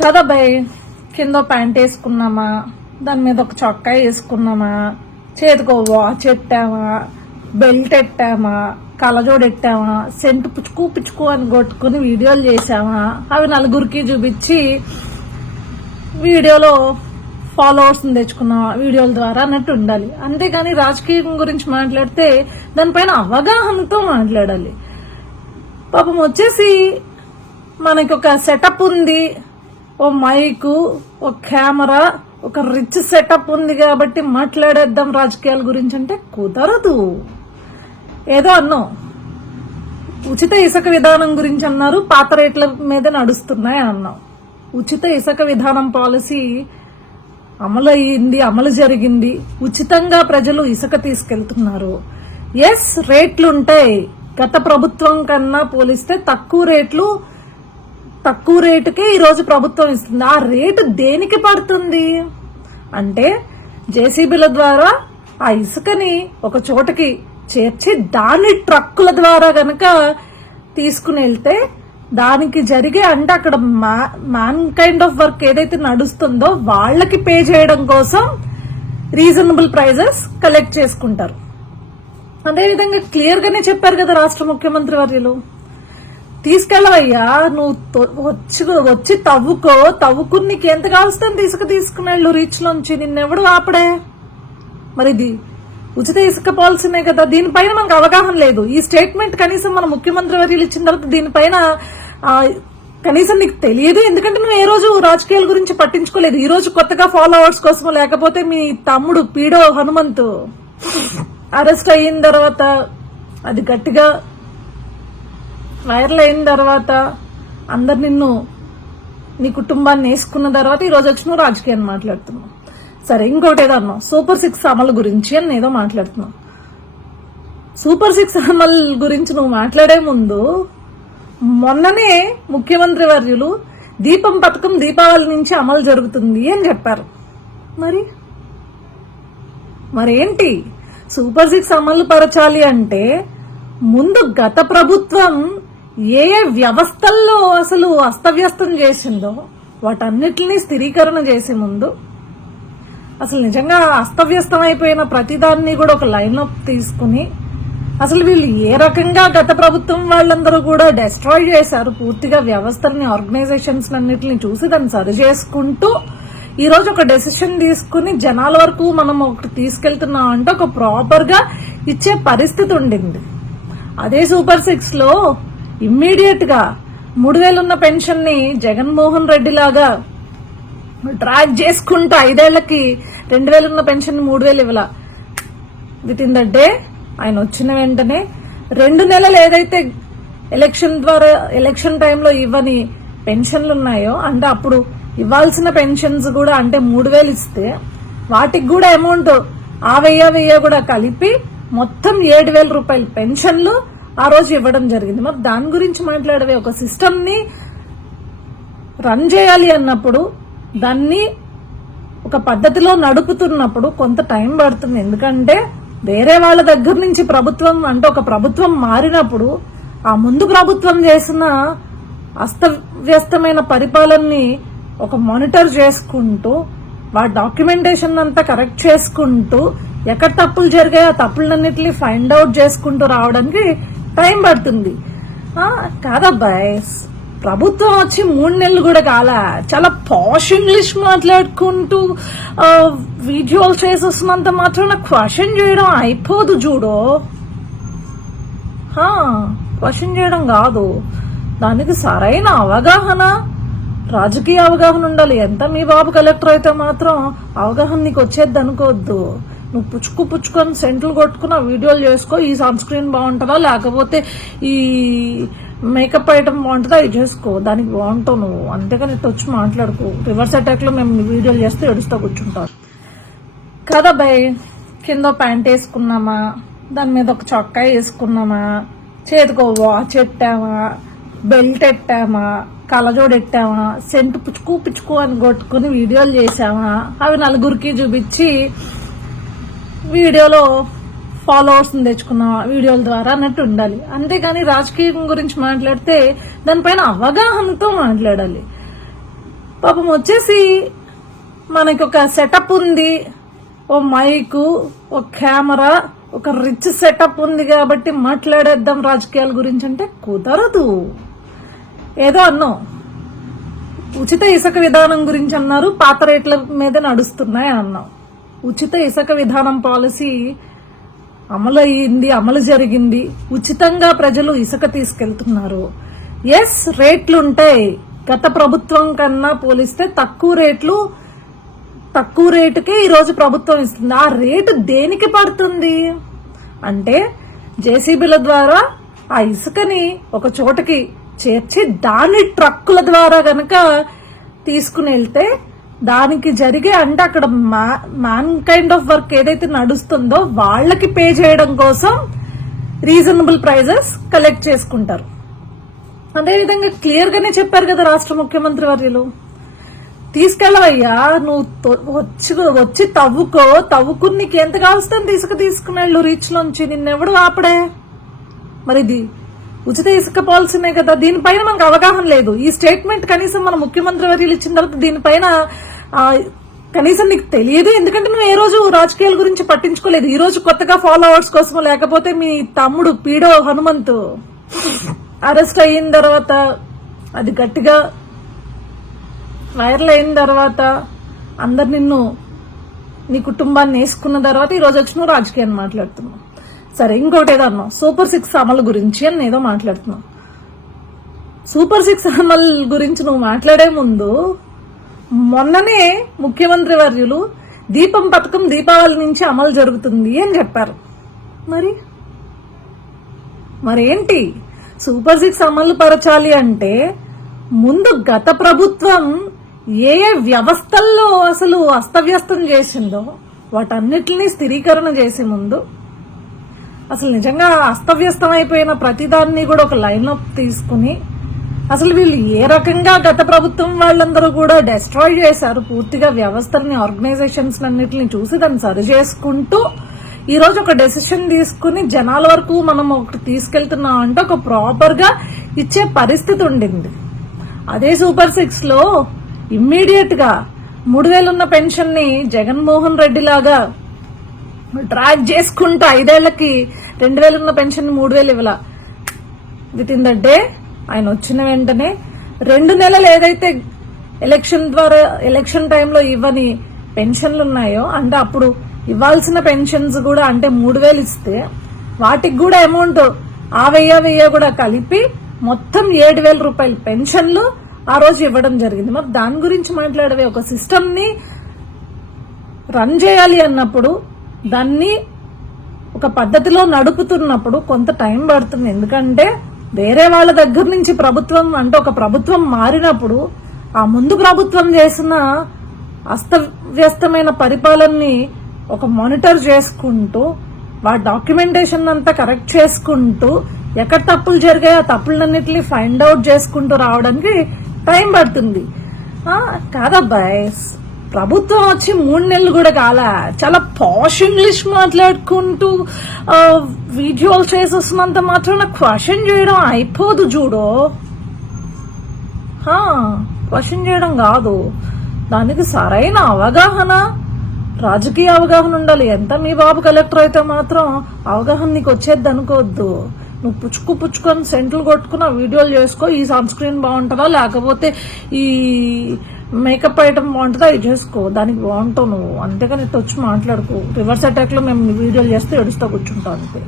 కదా భయ్, కింద ప్యాంట్ వేసుకున్నామా, దాని మీద ఒక చొక్కా వేసుకున్నామా, చేతికో వాచ్ ఎట్టామా, బెల్ట్ ఎట్టామా, కళ్ళజోడు ఎట్టామా, సెంటు పుచ్చుకు పుచ్చుకు అని కొట్టుకుని వీడియోలు చేసామా, అవి నలుగురికి చూపించి వీడియోలో ఫాలోవర్స్ తెచ్చుకున్నామా వీడియోల ద్వారా అన్నట్టు ఉండాలి. అంతేగాని రాజకీయం గురించి మాట్లాడితే దానిపైన అవగాహనతో మాట్లాడాలి. పాపం వచ్చేసి మనకి ఒక సెటప్ ఉంది, ఓ మైకు, ఒక కెమెరా, ఒక రిచ్ సెటప్ ఉంది కాబట్టి మాట్లాడేద్దాం రాజకీయాల గురించి అంటే కుదరదు. ఏదో అన్నాం, ఉచిత ఇసుక విధానం గురించి అన్నారు, పాత రేట్ల మీద నడుస్తున్నాయి అన్నాం. ఉచిత ఇసుక విధానం పాలసీ అమలు అయ్యింది, అమలు జరిగింది, ఉచితంగా ప్రజలు ఇసుక తీసుకెళ్తున్నారు. ఎస్, రేట్లు ఉంటాయి, గత ప్రభుత్వం కన్నా పోలిస్తే తక్కువ రేటుకే ఈ రోజు ప్రభుత్వం ఇస్తుంది. ఆ రేటు దేనికి పడుతుంది అంటే జేసీబీల ద్వారా ఆ ఇసుకని ఒక చోటకి చేర్చి దాన్ని ట్రక్కుల ద్వారా గనక తీసుకుని వెళ్తే దానికి జరిగే అంటే అక్కడ మ్యాన్ కైండ్ ఆఫ్ వర్క్ ఏదైతే నడుస్తుందో వాళ్ళకి పే చేయడం కోసం రీజనబుల్ ప్రైజెస్ కలెక్ట్ చేసుకుంటారు. అదేవిధంగా క్లియర్ గానే చెప్పారు కదా రాష్ట్ర ముఖ్యమంత్రి వర్యులు, తీసుకెళ్ళవయ్యా, నువ్వు వచ్చి తవ్వుకుని నీకు ఎంత కావస్తుంది ఇసుక తీసుకునేళ్ళు రీచ్ లోంచి, నిన్నెవడు ఆపడే. మరి ఇది ఉచిత ఇసుక పాలసీనే కదా, దీనిపైన మనకు అవగాహన లేదు. ఈ స్టేట్మెంట్ కనీసం మన ముఖ్యమంత్రి వర్యులు ఇచ్చిన తర్వాత దీనిపైన కనీసం నీకు తెలియదు, ఎందుకంటే నువ్వు ఏ రోజు రాజకీయాల గురించి పట్టించుకోలేదు. ఈ రోజు కొత్తగా ఫాలోవర్స్ కోసం, లేకపోతే మీ తమ్ముడు పీడో హనుమంతు అరెస్ట్ అయిన తర్వాత, అది గట్టిగా వైరల్ అయిన తర్వాత, అందరు నిన్ను నీ కుటుంబాన్ని వేసుకున్న తర్వాత ఈ రోజు వచ్చి నువ్వు రాజకీయాన్ని మాట్లాడుతున్నావు. సరే, ఇంకోటి ఏదో అన్నావు, సూపర్ 6 అమలు గురించి అని ఏదో మాట్లాడుతున్నావు. సూపర్ 6 అమలు గురించి నువ్వు మాట్లాడే ముందు మొన్ననే ముఖ్యమంత్రి వర్యులు దీపం పథకం దీపావళి నుంచి అమలు జరుగుతుంది అని చెప్పారు. మరేంటి సూపర్ 6 అమలు పరచాలి అంటే ముందు గత ప్రభుత్వం ఏ వ్యవస్థల్లో అసలు అస్తవ్యస్తం చేసిందో వాటన్నిటిని స్థిరీకరణ చేసే ముందు అసలు నిజంగా అస్తవ్యస్తం అయిపోయిన ప్రతిదాన్ని కూడా ఒక లైన్ అప్ తీసుకుని అసలు వీళ్ళు ఏ రకంగా గత ప్రభుత్వం వాళ్ళందరూ కూడా డెస్ట్రాయ్ చేశారు పూర్తిగా వ్యవస్థల్ని, ఆర్గనైజేషన్స్ అన్నిటిని చూసి దాన్ని సరి చేసుకుంటూ ఈ రోజు ఒక డెసిషన్ తీసుకుని జనాల వరకు మనం ఒకటి తీసుకెళ్తున్నాం అంటే ఒక ప్రాపర్ గా ఇచ్చే పరిస్థితి ఉండింది. అదే సూపర్ 6 లో ఇమ్మీడియట్ గా 3,000 ఉన్న పెన్షన్ ని జగన్మోహన్ రెడ్డి లాగా డ్రాగ్ చేసుకుంటూ 5 ఏళ్లకి 2,000 ఉన్న పెన్షన్ 3,000 ఇవ్వాల. విత్ ఇన్ ద డే ఆయన వచ్చిన వెంటనే 2 నెలలు ఏదైతే ఎలక్షన్ టైంలో ఇవ్వని పెన్షన్లు ఉన్నాయో, అంటే అప్పుడు ఇవ్వాల్సిన పెన్షన్స్ కూడా అంటే 3,000 ఇస్తే వాటికి కూడా అమౌంట్ ఆ 1000 కూడా కలిపి మొత్తం 7,000 రూపాయలు పెన్షన్లు ఆ రోజు ఇవ్వడం జరిగింది. మరి దాని గురించి మాట్లాడవే, ఒక సిస్టమ్ ని రన్ చేయాలి అన్నప్పుడు దాన్ని ఒక పద్ధతిలో నడుపుతున్నప్పుడు కొంత టైం పడుతుంది. ఎందుకంటే వేరే వాళ్ళ దగ్గర నుంచి ప్రభుత్వం అంటే ఒక ప్రభుత్వం మారినప్పుడు ఆ ముందు ప్రభుత్వం చేసిన అస్తవ్యస్తమైన పరిపాలనని ఒక మానిటర్ చేసుకుంటూ వాటి డాక్యుమెంటేషన్ అంతా కరెక్ట్ చేసుకుంటూ ఎక్కడ తప్పులు జరిగాయో ఆ తప్పులన్నిటిని ఫైండ్ అవుట్ చేసుకుంటూ రావడానికి టైం పడుతుంది. కాదబ్బాయ్, ప్రభుత్వం వచ్చి 3 నెలలు కూడా కాల, చాలా పాష్ ఇంగ్లీష్ మాట్లాడుకుంటూ వీడియోలు చేసి వస్తున్నంత మాత్రం క్వశ్చన్ చేయడం అయిపోదు. చూడు, క్వశ్చన్ చేయడం కాదు, దానికి సరైన అవగాహన, రాజకీయ అవగాహన ఉండాలి. ఎంత మీ బాబు కలెక్టర్ అయితే మాత్రం అవగాహన నీకు వచ్చేది అనుకోవద్దు. నువ్వు పుచ్చుకొని సెంట్లు కొట్టుకున్న వీడియోలు చేసుకో, ఈ సన్ స్క్రీన్ బాగుంటుందా లేకపోతే ఈ మేకప్ ఐటమ్ బాగుంటుందా ఇది చేసుకో, దానికి బాగుంటావు నువ్వు. అంతేగాని ఇట్లా వచ్చి మాట్లాడుకో. రివర్స్ అటాక్ లో మేము వీడియోలు చేస్తే ఏడుస్తూ కూర్చుంటాం కదా భయ్. కింద ప్యాంట్ వేసుకున్నామా, దాని మీద ఒక చొక్కా వేసుకున్నామా, చేతికో వాచ్ ఎట్టామా, బెల్ట్ ఎట్టామా, కళ్ళజోడు ఎట్టామా, సెంటు పుచ్చుకు అని కొట్టుకుని వీడియోలు చేసామా, అవి నలుగురికి చూపించి వీడియోలో ఫాలోవర్స్ తెచ్చుకున్నావా వీడియోల ద్వారా అన్నట్టు ఉండాలి. అంతేగాని రాజకీయం గురించి మాట్లాడితే దానిపైన అవగాహనతో మాట్లాడాలి. పాపం వచ్చేసి మనకి ఒక సెటప్ ఉంది, ఓ మైకు, ఒక కెమెరా, ఒక రిచ్ సెటప్ ఉంది కాబట్టి మాట్లాడేద్దాం రాజకీయాల గురించి అంటే కుదరదు. ఏదో అన్నాం, ఉచిత ఇసుక విధానం గురించి అన్నారు, పాత రేట్ల మీద నడుస్తున్నాయి అన్నాం. ఉచిత ఇసుక విధానం పాలసీ అమలు అయ్యింది, అమలు జరిగింది, ఉచితంగా ప్రజలు ఇసుక తీసుకెళ్తున్నారు. ఎస్, రేట్లు ఉంటాయి, గత ప్రభుత్వం కన్నా పోలిస్తే తక్కువ రేటుకే ఈ రోజు ప్రభుత్వం ఇస్తుంది. ఆ రేటు దేనికి పడుతుంది అంటే జేసీబీల ద్వారా ఆ ఇసుకని ఒక చోటకి చేర్చి దాన్ని ట్రక్కుల ద్వారా గనక తీసుకుని వెళ్తే దానికి జరిగే అంటే అక్కడ మ్యాన్ కైండ్ ఆఫ్ వర్క్ ఏదైతే నడుస్తుందో వాళ్ళకి పే చేయడం కోసం రీజనబుల్ ప్రైజెస్ కలెక్ట్ చేసుకుంటారు. అదేవిధంగా క్లియర్ గానే చెప్పారు కదా రాష్ట్ర ముఖ్యమంత్రి వర్యులు, తీసుకెళ్ళవయ్యా, నువ్వు వచ్చి తవ్వుకుని నీకు ఎంత కావస్తుంది ఇసుక తీసుకునేళ్ళు రీచ్ లోంచి, నిన్నెవడు ఆపడే. మరి ఇది ఉచిత ఇసుక పాలసీనే కదా, దీనిపైన మనకు అవగాహన లేదు. ఈ స్టేట్మెంట్ కనీసం మన ముఖ్యమంత్రి వర్యులు ఇచ్చిన తర్వాత దీనిపైన కనీసం నీకు తెలియదు, ఎందుకంటే నువ్వు ఏ రోజు రాజకీయాల గురించి పట్టించుకోలేదు. ఈ రోజు కొత్తగా ఫాలోవర్స్ కోసం, లేకపోతే మీ తమ్ముడు పీడో హనుమంతు అరెస్ట్ అయిన తర్వాత, అది గట్టిగా వైరల్ అయిన తర్వాత, అందరు నిన్ను నీ కుటుంబాన్ని వేసుకున్న తర్వాత ఈ రోజు వచ్చి నువ్వు రాజకీయాన్ని మాట్లాడుతున్నావు. సరే, ఇంకోటి ఏదో అన్నావు, సూపర్ 6 అమలు గురించి అని ఏదో మాట్లాడుతున్నావు. సూపర్ 6 అమలు గురించి నువ్వు మాట్లాడే ముందు మొన్ననే ముఖ్యమంత్రి వర్యులు దీపం పథకం దీపావళి నుంచి అమలు జరుగుతుంది అని చెప్పారు. మరేంటి సూపర్ 6 అమలు పరచాలి అంటే ముందు గత ప్రభుత్వం ఏ వ్యవస్థల్లో అసలు అస్తవ్యస్తం చేసిందో వాటన్నిటిని స్థిరీకరణ చేసే ముందు అసలు నిజంగా అస్తవ్యస్తం అయిపోయిన ప్రతిదాన్ని కూడా ఒక లైన్ అప్ తీసుకుని అసలు వీళ్ళు ఏ రకంగా గత ప్రభుత్వం వాళ్ళందరూ కూడా డెస్ట్రాయ్ చేశారు పూర్తిగా వ్యవస్థల్ని, ఆర్గనైజేషన్స్ అన్నిటిని చూసి దాన్ని సరి చేసుకుంటూ ఈ రోజు ఒక డెసిషన్ తీసుకుని జనాల వరకు మనం ఒకటి తీసుకెళ్తున్నాం అంటే ఒక ప్రాపర్ గా ఇచ్చే పరిస్థితి ఉండింది. అదే సూపర్ 6 లో ఇమ్మీడియట్ గా 3,000 ఉన్న పెన్షన్ ని జగన్మోహన్ రెడ్డి లాగా డ్రాగ్ చేసుకుంటూ 5 ఏళ్లకి 2,000 ఉన్న పెన్షన్ 3,000 ఇవ్వాల. విత్ ఇన్ ద డే ఆయన వచ్చిన వెంటనే 2 నెలలు ఏదైతే ఎలక్షన్ టైంలో ఇవ్వని పెన్షన్లు ఉన్నాయో, అంటే అప్పుడు ఇవ్వాల్సిన పెన్షన్స్ కూడా అంటే 3,000 ఇస్తే వాటికి కూడా అమౌంట్ ఆ 1000 కూడా కలిపి మొత్తం 7,000 రూపాయలు పెన్షన్లు ఆ రోజు ఇవ్వడం జరిగింది. మరి దాని గురించి మాట్లాడవే, ఒక సిస్టమ్ ని రన్ చేయాలి అన్నప్పుడు దాన్ని ఒక పద్ధతిలో నడుపుతున్నప్పుడు కొంత టైం పడుతుంది. ఎందుకంటే వేరే వాళ్ళ దగ్గర నుంచి ప్రభుత్వం అంటే ఒక ప్రభుత్వం మారినప్పుడు ఆ ముందు ప్రభుత్వం చేసిన అస్తవ్యస్తమైన పరిపాలనని ఒక మానిటర్ చేసుకుంటూ వాటి డాక్యుమెంటేషన్ అంతా కరెక్ట్ చేసుకుంటూ ఎక్కడ తప్పులు జరిగాయో ఆ తప్పులన్నింటినీ ఫైండ్ అవుట్ చేసుకుంటూ రావడానికి టైం పడుతుంది. కాదబ్బాయ్, ప్రభుత్వం వచ్చి 3 నెలలు కూడా కాల, చాలా పాష్ ఇంగ్లీష్ మాట్లాడుకుంటూ వీడియోలు చేసి వస్తున్నంత మాత్రం క్వశ్చన్ చేయడం అయిపోదు. చూడు, క్వశ్చన్ చేయడం కాదు, దానికి సరైన అవగాహన, రాజకీయ అవగాహన ఉండాలి. ఎంత మీ బాబు కలెక్టర్ అయితే మాత్రం అవగాహన నీకు వచ్చేది అనుకోవద్దు. నువ్వు పుచ్చుకొని సెంట్లు కొట్టుకున్న వీడియోలు చేసుకో, ఈ సన్ స్క్రీన్ బాగుంటుందా లేకపోతే ఈ మేకప్ ఐటమ్ బాగుంటుందా ఇది చేసుకో, దానికి బాగుంటావు నువ్వు. అంతేగాని వచ్చి మాట్లాడుకో. రివర్స్ అటాక్ లో మేము వీడియోలు చేస్తే ఏడుస్తా కూర్చుంటాం అంతే.